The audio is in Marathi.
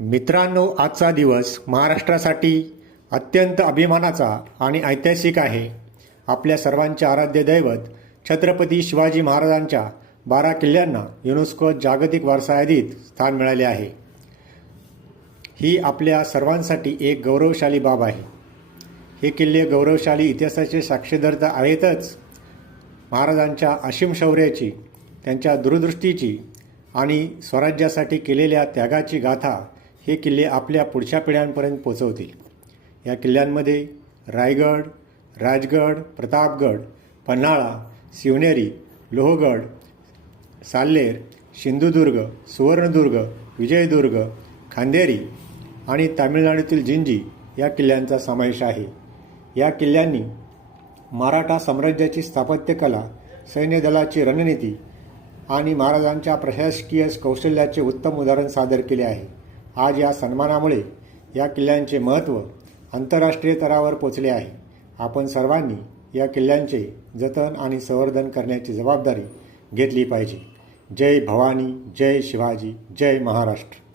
मित्रांनो, आजचा दिवस महाराष्ट्रासाठी अत्यंत अभिमानाचा आणि ऐतिहासिक आहे. आपल्या सर्वांचे आराध्य दैवत छत्रपती शिवाजी महाराजांच्या 12 किल्ल्यांना युनेस्को जागतिक वारसा यादीत स्थान मिळाले आहे. ही आपल्या सर्वांसाठी एक गौरवशाली बाब आहे. हे किल्ले गौरवशाली इतिहासाचे साक्षीदार आहेतच. महाराजांच्या असीम शौर्याची, त्यांच्या दूरदृष्टीची आणि स्वराज्यासाठी केलेल्या त्यागाची गाथा हे किल्ले आपल्या पुढच्या पिढ्यांपर्यंत पोचवतील. या किल्ल्यांमध्ये रायगड, राजगड, प्रतापगड, पन्हाळा, शिवनेरी, लोहगड, साल्हेर, सिंधुदुर्ग, सुवर्णदुर्ग, विजयदुर्ग, खांदेरी आणि तामिळनाडूतील जिंजी या किल्ल्यांचा समावेश आहे. या किल्ल्यांनी मराठा साम्राज्याची स्थापत्यकला, सैन्यदलाची रणनीती आणि महाराजांच्या प्रशासकीय कौशल्याचे उत्तम उदाहरण सादर केले आहे. आज या सन्मानामुळे या किल्ल्यांचे महत्त्व आंतरराष्ट्रीय स्तरावर पोचले आहे. आपण सर्वांनी या किल्ल्यांचे जतन आणि संवर्धन करण्याची जबाबदारी घेतली पाहिजे. जय भवानी, जय शिवाजी, जय महाराष्ट्र.